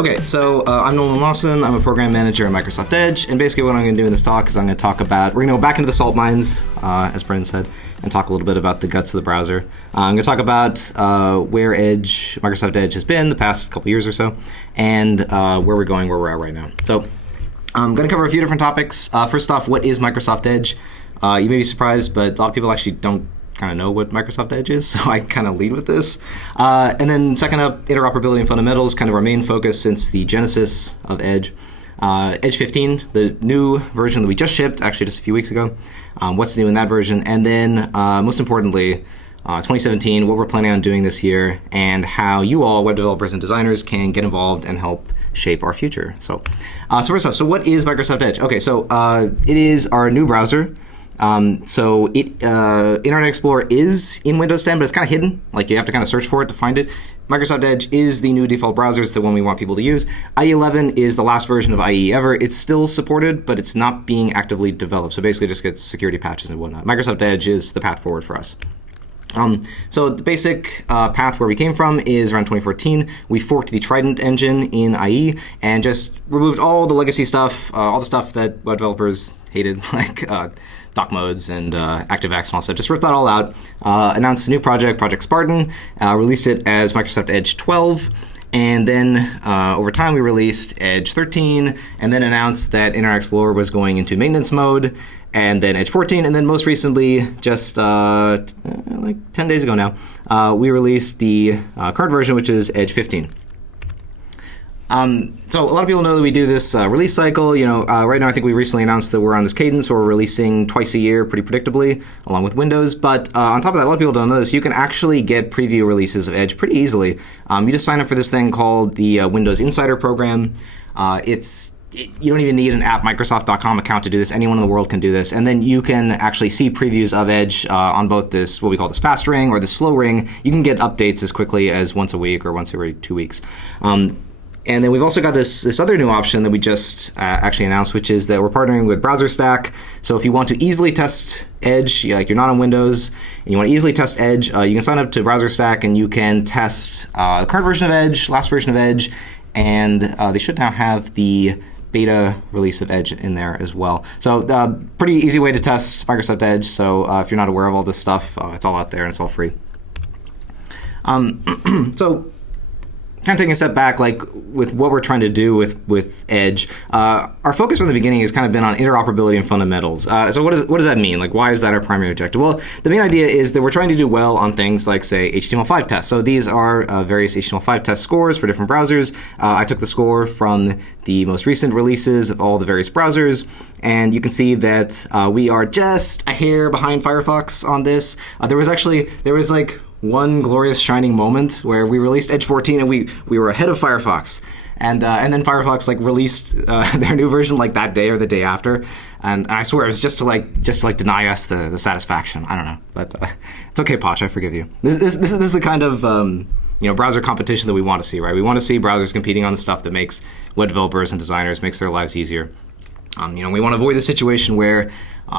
Okay, so I'm Nolan Lawson. I'm a program manager at Microsoft Edge, and basically what I'm going to do in this talk is I'm going to talk about, we're going to go back into the salt mines, as Brendan said, and talk a little bit about the guts of the browser. I'm going to talk about where Microsoft Edge has been the past couple years or so, and where we're going, where we're at right now. So I'm going to cover a few different topics. First off, what is Microsoft Edge? You may be surprised, but a lot of people actually don't kind of know what Microsoft Edge is, so I kind of lead with this. And then second up, interoperability and fundamentals, kind of our main focus since the genesis of Edge. Edge 15, the new version that we just shipped, actually just a few weeks ago. What's new in that version? And then, most importantly, 2017, what we're planning on doing this year, and how you all, web developers and designers, can get involved and help shape our future. So first off, so what is Microsoft Edge? Okay, so it is our new browser. Internet Explorer is in Windows 10, but it's kind of hidden. Like, you have to kind of search for it to find it. Microsoft Edge is the new default browser. It's the one we want people to use. IE 11 is the last version of IE ever. It's still supported, but it's not being actively developed. So basically, it just gets security patches and whatnot. Microsoft Edge is the path forward for us. So the basic path where we came from is around 2014. We forked the Trident engine in IE and just removed all the legacy stuff, all the stuff that web developers hated, like doc modes and ActiveX and all that. Just ripped that all out, announced a new project, Project Spartan, released it as Microsoft Edge 12, and then over time we released Edge 13, and then announced that Internet Explorer was going into maintenance mode, and then Edge 14, and then most recently, just like 10 days ago now, we released the current version, which is Edge 15. So a lot of people know that we do this release cycle. Right now I think we recently announced that we're on this cadence where we're releasing twice a year pretty predictably, along with Windows. But on top of that, a lot of people don't know this. You can actually get preview releases of Edge pretty easily. You just sign up for this thing called the Windows Insider program. You don't even need an appmicrosoft.com account to do this. Anyone in the world can do this. And then you can actually see previews of Edge on both this, what we call this fast ring or the slow ring. You can get updates as quickly as once a week or once every 2 weeks. And then we've also got this other new option that we just actually announced, which is that we're partnering with BrowserStack. So if you want to easily test Edge, you're not on Windows, and you want to easily test Edge, you can sign up to BrowserStack and you can test the current version of Edge, last version of Edge, and they should now have the beta release of Edge in there as well. So pretty easy way to test Microsoft Edge. So if you're not aware of all this stuff, it's all out there and it's all free. So kind of taking a step back, like with what we're trying to do with Edge, our focus from the beginning has kind of been on interoperability and fundamentals. So what does that mean? Like, why is that our primary objective? Well, the main idea is that we're trying to do well on things like, say, HTML5 tests. So these are various HTML5 test scores for different browsers. I took the score from the most recent releases of all the various browsers, and you can see that we are just a hair behind Firefox on this. There was like one glorious shining moment where we released Edge 14 and we were ahead of Firefox, and then Firefox released their new version like that day or the day after, and I swear it was just to deny us the satisfaction. I don't know, but it's okay, Poch, I forgive you. This is the kind of browser competition that we want to see, right? We want to see browsers competing on the stuff that makes web developers and designers, makes their lives easier. We want to avoid the situation where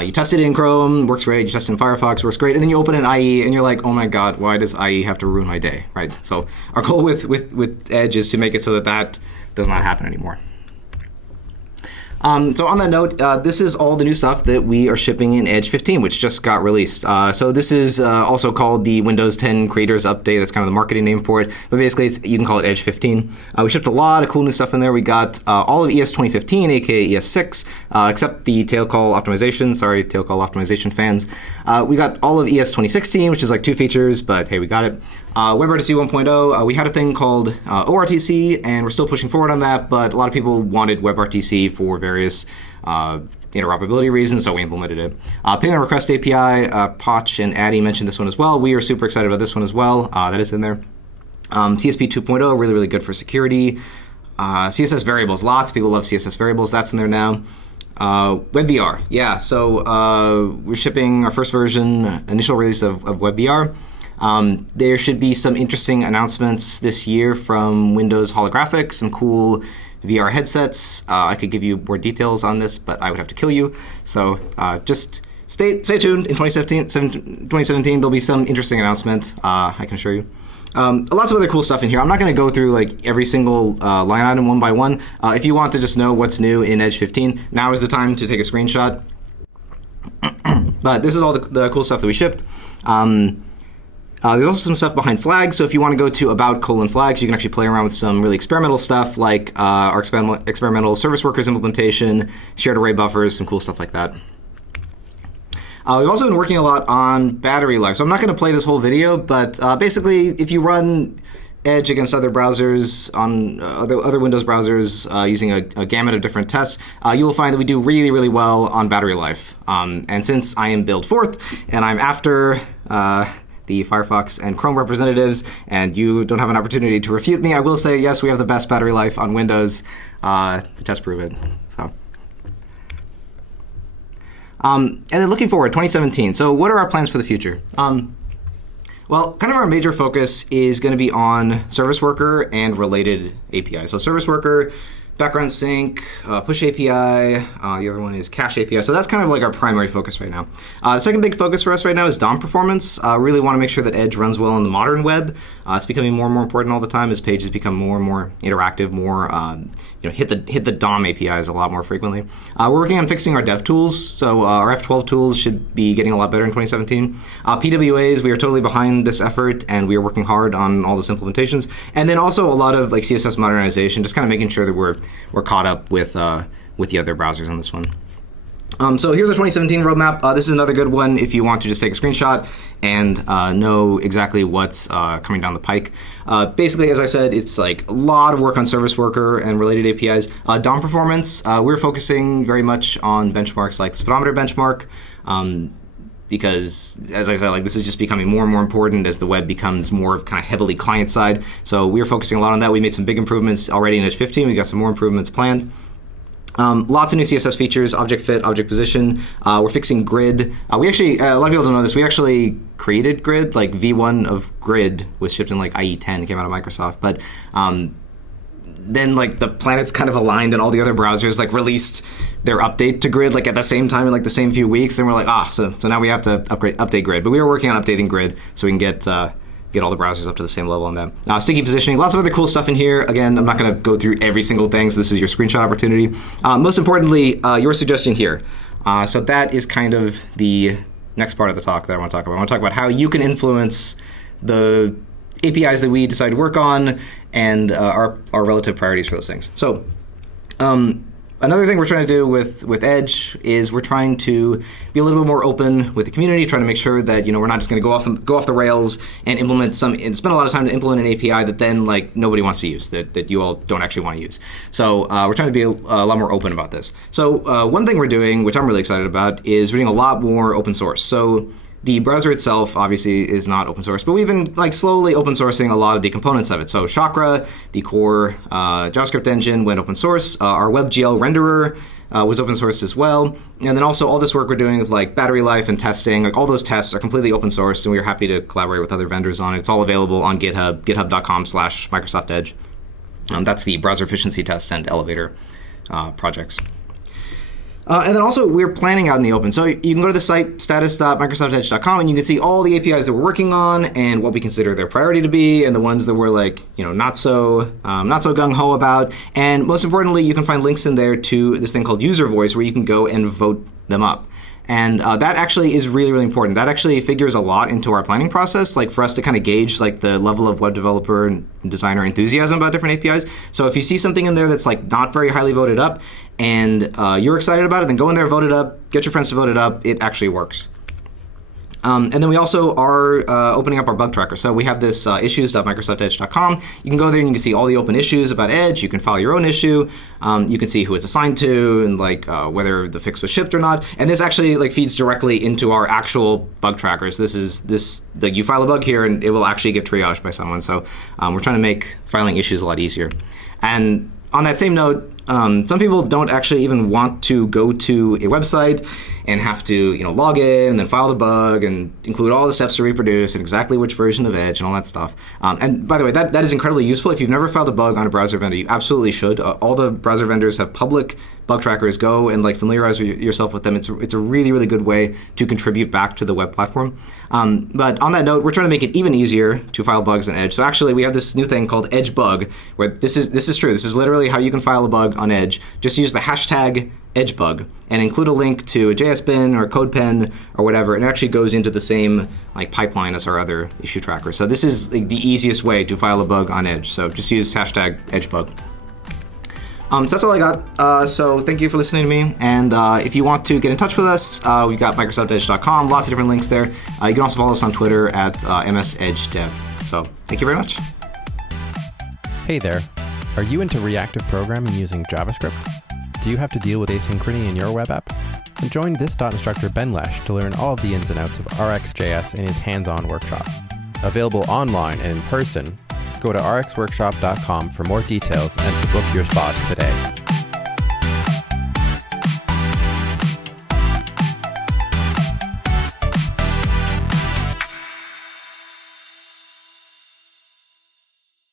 you test it in Chrome, works great, you test it in Firefox, works great, and then you open an IE and you're like, oh my god, why does IE have to ruin my day, right? So our goal with Edge is to make it so that does not happen anymore. So on that note, this is all the new stuff that we are shipping in Edge 15, which just got released. So this is also called the Windows 10 Creators Update. That's kind of the marketing name for it. But basically, you can call it Edge 15. We shipped a lot of cool new stuff in there. We got all of ES 2015, aka ES6, except the tail call optimization. Sorry, tail call optimization fans. We got all of ES 2016, which is like 2 features, but hey, we got it. WebRTC 1.0, we had a thing called ORTC, and we're still pushing forward on that, but a lot of people wanted WebRTC for various interoperability reasons, so we implemented it. Payment Request API, Poch and Addy mentioned this one as well. We are super excited about this one as well. That is in there. CSP 2.0, really, really good for security. CSS variables, lots of people love CSS variables. That's in there now. WebVR, yeah, so we're shipping our first version, initial release of WebVR. There should be some interesting announcements this year from Windows Holographic, some cool VR headsets. I could give you more details on this, but I would have to kill you. So just stay tuned. In 2017, there'll be some interesting announcement, I can assure you. Lots of other cool stuff in here. I'm not going to go through like every single line item one by one. If you want to just know what's new in Edge 15, now is the time to take a screenshot. But this is all the cool stuff that we shipped. There's also some stuff behind flags, so if you want to go to about:flags, you can actually play around with some really experimental stuff like our experimental service workers implementation, shared array buffers, some cool stuff like that. We've also been working a lot on battery life. So I'm not going to play this whole video, but basically if you run Edge against other browsers, on other Windows browsers using a gamut of different tests, you will find that we do really, really well on battery life. And since I am build 4th and I'm after the Firefox and Chrome representatives, and you don't have an opportunity to refute me, I will say, yes, we have the best battery life on Windows. The tests prove it. So. And then looking forward, 2017. So what are our plans for the future? Well, kind of our major focus is going to be on service worker and related APIs. So service worker, background sync, push API, the other one is cache API. So that's kind of like our primary focus right now. The second big focus for us right now is DOM performance. Really want to make sure that Edge runs well on the modern web. It's becoming more and more important all the time as pages become more and more interactive, more hit the DOM APIs a lot more frequently. We're working on fixing our dev tools. So our F12 tools should be getting a lot better in 2017. PWAs, we are totally behind this effort, and we are working hard on all this implementations. And then also a lot of like CSS modernization, just kind of making sure that we're caught up with the other browsers on this one. So here's our 2017 roadmap. This is another good one if you want to just take a screenshot and know exactly what's coming down the pike. Basically, as I said, it's like a lot of work on service worker and related APIs. DOM performance, we're focusing very much on benchmarks like the speedometer benchmark. Because, as I said, like this is just becoming more and more important as the web becomes more kind of heavily client-side. So we're focusing a lot on that. We made some big improvements already in Edge 15. We've got some more improvements planned. Lots of new CSS features, object fit, object position. We're fixing grid. We actually, a lot of people don't know this, we actually created grid. Like V1 of grid was shipped in like IE 10, it came out of Microsoft. But then like the planets kind of aligned and all the other browsers like released their update to grid like at the same time in like the same few weeks, and we're like, so now we have to update grid. But we were working on updating grid so we can get all the browsers up to the same level on them. Sticky positioning, lots of other cool stuff in here. Again, I'm not going to go through every single thing, so this is your screenshot opportunity. Most importantly, your suggestion here. So that is kind of the next part of the talk that I want to talk about. I want to talk about how you can influence the APIs that we decide to work on and our relative priorities for those things. So another thing we're trying to do with Edge is we're trying to be a little bit more open with the community, trying to make sure that we're not just going to go off the rails and spend a lot of time to implement an API that then like nobody wants to use, that you all don't actually want to use. So we're trying to be a lot more open about this. So one thing we're doing, which I'm really excited about, is we're doing a lot more open source. So the browser itself obviously is not open source, but we've been like slowly open sourcing a lot of the components of it. So Chakra, the core JavaScript engine, went open source. Our WebGL renderer was open sourced as well. And then also all this work we're doing with like battery life and testing, like all those tests are completely open source, and we're happy to collaborate with other vendors on it. It's all available on GitHub, github.com/Microsoft Edge. That's the browser efficiency test and elevator projects. And then also, we're planning out in the open. So you can go to the site, status.microsoftedge.com, and you can see all the APIs that we're working on and what we consider their priority to be, and the ones that we're like, not so gung-ho about. And most importantly, you can find links in there to this thing called User Voice, where you can go and vote them up. And that actually is really, really important. That actually figures a lot into our planning process, like for us to kind of gauge like the level of web developer and designer enthusiasm about different APIs. So if you see something in there that's like not very highly voted up and you're excited about it, then go in there, vote it up, get your friends to vote it up. It actually works. And then we also are opening up our bug tracker. So we have this issues.microsoftedge.com. You can go there and you can see all the open issues about Edge. You can file your own issue. You can see who it's assigned to and like whether the fix was shipped or not. And this actually like feeds directly into our actual bug tracker. So like you file a bug here and it will actually get triaged by someone. So we're trying to make filing issues a lot easier. And on that same note, some people don't actually even want to go to a website and have to log in and then file the bug and include all the steps to reproduce and exactly which version of Edge and all that stuff. And by the way, that is incredibly useful. If you've never filed a bug on a browser vendor, you absolutely should. All the browser vendors have public bug trackers, go and like familiarize yourself with them. It's a really, really good way to contribute back to the web platform. But on that note, we're trying to make it even easier to file bugs in Edge. So actually, we have this new thing called Edge Bug, where this is true. This is literally how you can file a bug on Edge. Just use the hashtag edgebug and include a link to a JS bin or CodePen or whatever, and it actually goes into the same like pipeline as our other issue tracker. So this is like the easiest way to file a bug on Edge. So just use hashtag edgebug. So that's all I got. So thank you for listening to me. And if you want to get in touch with us, we've got MicrosoftEdge.com, lots of different links there. You can also follow us on Twitter at MSEdgeDev. So thank you very much. Hey there. Are you into reactive programming using JavaScript? Do you have to deal with asynchrony in your web app? Then join this instructor Ben Lesh to learn all of the ins and outs of RxJS in his hands-on workshop. Available online and in person, go to rxworkshop.com for more details and to book your spot today.